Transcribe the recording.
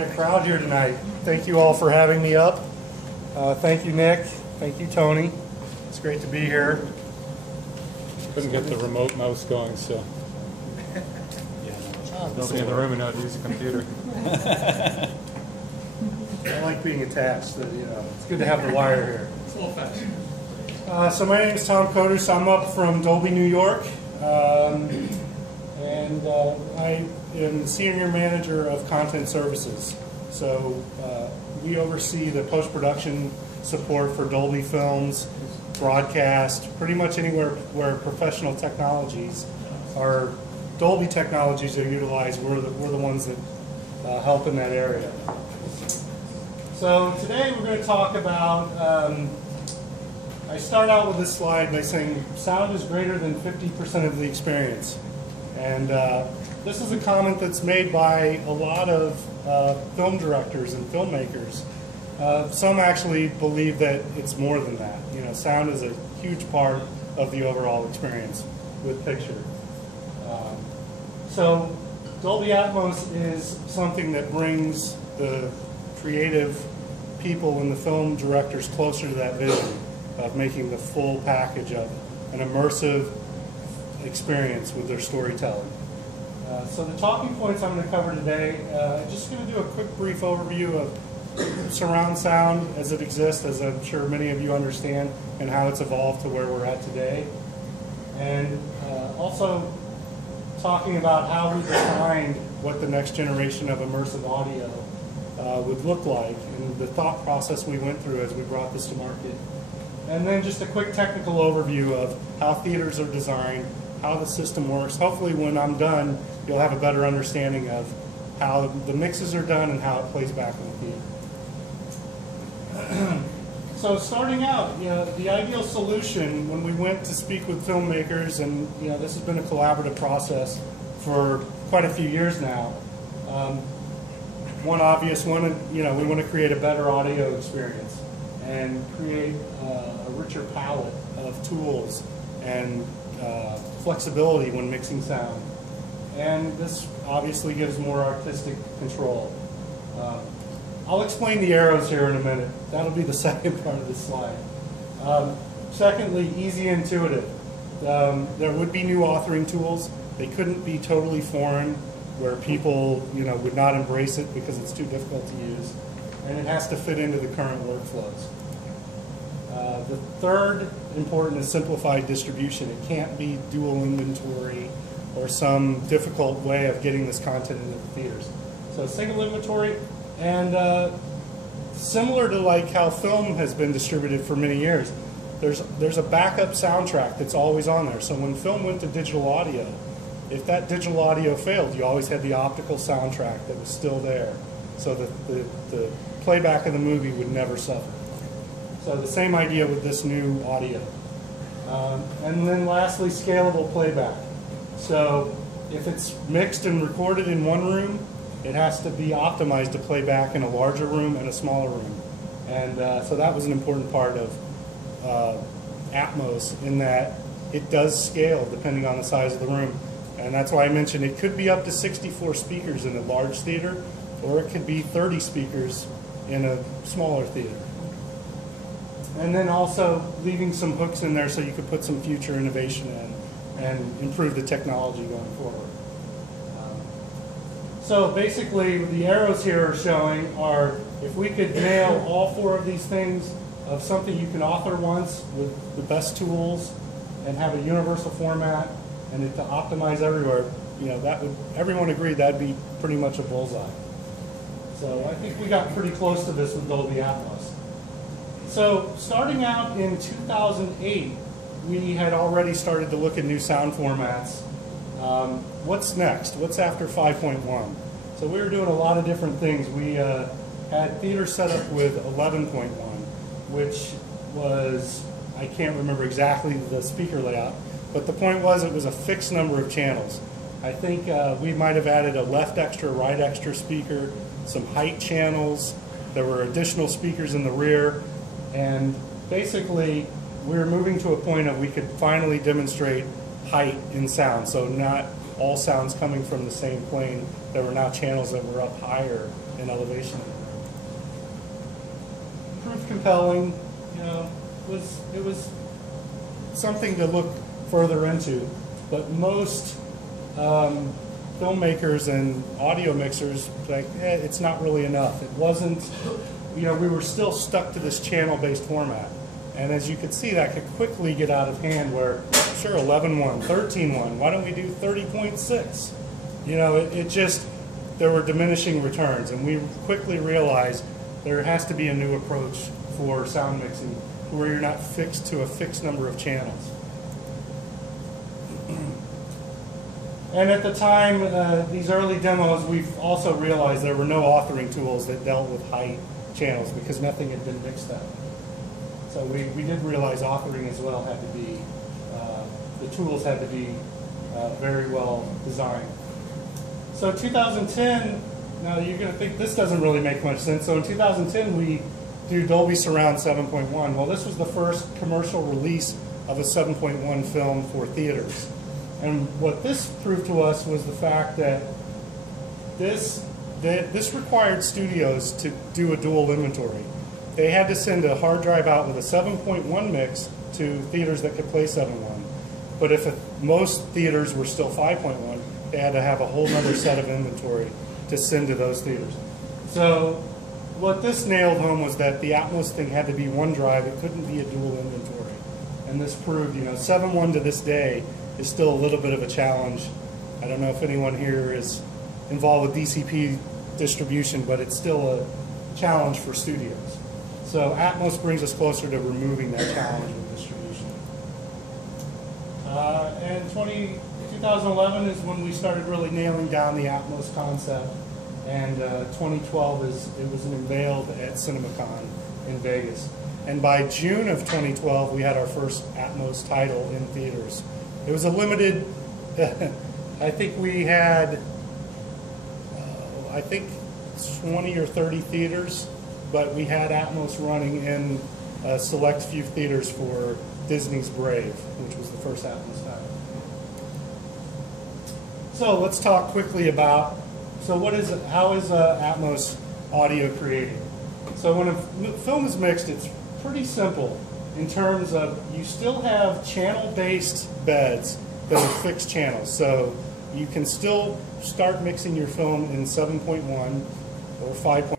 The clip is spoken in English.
Quite a crowd here tonight. Thank you all for having me up. Thank you, Nick. Thank you, Tony. It's great to be here. Couldn't get the remote mouse going, so nobody in the room who knows how to use a computer. I like being attached. It's good to have the wire here. It's a little fashioned. So my name is Tom Kodoros. I'm up from Dolby, New York, and I am the senior manager of content services. So we oversee the post-production support for Dolby films, broadcast, pretty much anywhere where professional technologies or Dolby technologies are utilized. We're the ones that help in that area. So today we're going to talk about, I start out with this slide by saying sound is greater than 50% of the experience. And this is a comment that's made by a lot of film directors and filmmakers. Some actually believe that it's more than that. Sound is a huge part of the overall experience with picture. So Dolby Atmos is something that brings the creative people and the film directors closer to that vision of making the full package of an immersive experience with their storytelling. So the talking points I'm going to cover today, I'm just going to do a quick brief overview of surround sound as it exists, as I'm sure many of you understand, and how it's evolved to where we're at today. And also talking about how we defined what the next generation of immersive audio would look like, and the thought process we went through as we brought this to market. And then just a quick technical overview of how theaters are designed, how the system works. Hopefully when I'm done, you'll have a better understanding of how the mixes are done and how it plays back in the theater. So starting out, the ideal solution when we went to speak with filmmakers, and this has been a collaborative process for quite a few years now. One obvious one, we want to create a better audio experience and create a richer palette of tools and flexibility when mixing sound. And this obviously gives more artistic control. I'll explain the arrows here in a minute. That'll be the second part of this slide. Secondly, easy and intuitive. There would be new authoring tools. They couldn't be totally foreign where people would not embrace it because it's too difficult to use. And it has to fit into the current workflows. The third important is simplified distribution. It can't be dual inventory or some difficult way of getting this content into the theaters. So single inventory, and similar to like how film has been distributed for many years, there's a backup soundtrack that's always on there. So when film went to digital audio, if that digital audio failed, you always had the optical soundtrack that was still there, so that the playback of the movie would never suffer. So the same idea with this new audio. And then lastly, scalable playback. So if it's mixed and recorded in one room, it has to be optimized to play back in a larger room and a smaller room. And so that was an important part of Atmos, in that it does scale depending on the size of the room. And that's why I mentioned it could be up to 64 speakers in a large theater, or it could be 30 speakers in a smaller theater. And then also leaving some hooks in there so you could put some future innovation in and improve the technology going forward. So basically, the arrows here are showing are, if we could nail all four of these things of something you can author once with the best tools and have a universal format and it to optimize everywhere, that would, everyone agreed that'd be pretty much a bullseye. So I think we got pretty close to this with Dolby Atmos. So starting out in 2008, we had already started to look at new sound formats. What's next? What's after 5.1? So we were doing a lot of different things. We had theaters set up with 11.1, which was, I can't remember exactly the speaker layout, but the point was it was a fixed number of channels. I think we might have added a left extra, right extra speaker, some height channels. There were additional speakers in the rear, and basically we were moving to a point of we could finally demonstrate height in sound, so not all sounds coming from the same plane. There were now channels that were up higher and elevation in the room. Proof compelling, you know, it was something to look further into, but most filmmakers and audio mixers like, it's not really enough. It wasn't, you know, we were still stuck to this channel-based format. And as you could see, that could quickly get out of hand where, sure, 11.1, 13.1, why don't we do 30.6? You know, it just, there were diminishing returns, and we quickly realized there has to be a new approach for sound mixing where you're not fixed to a fixed number of channels. And at the time, these early demos, we've also realized there were no authoring tools that dealt with high channels because nothing had been mixed up. So we did realize authoring as well had to be, the tools had to be very well designed. So 2010, now you're going to think this doesn't really make much sense. So in 2010, we do Dolby Surround 7.1. Well, this was the first commercial release of a 7.1 film for theaters. And what this proved to us was the fact that this required studios to do a dual inventory. They had to send a hard drive out with a 7.1 mix to theaters that could play 7.1. But if most theaters were still 5.1, they had to have a whole other set of inventory to send to those theaters. So what this nailed home was that the Atmos thing had to be one drive. It couldn't be a dual inventory. And this proved, you know, 7.1 to this day is still a little bit of a challenge. I don't know if anyone here is involved with DCP distribution, but it's still a challenge for studios. So Atmos brings us closer to removing that challenge with distribution. And 2011 is when we started really nailing down the Atmos concept, and 2012 it was unveiled at CinemaCon in Vegas. And by June of 2012, we had our first Atmos title in theaters. It was a limited, I think we had, 20 or 30 theaters, but we had Atmos running in a select few theaters for Disney's Brave, which was the first Atmos title. So let's talk quickly about, how is Atmos audio created? So when a film is mixed, it's pretty simple in terms of you still have channel-based beds that are fixed channels. So you can still start mixing your film in 7.1 or 5.1.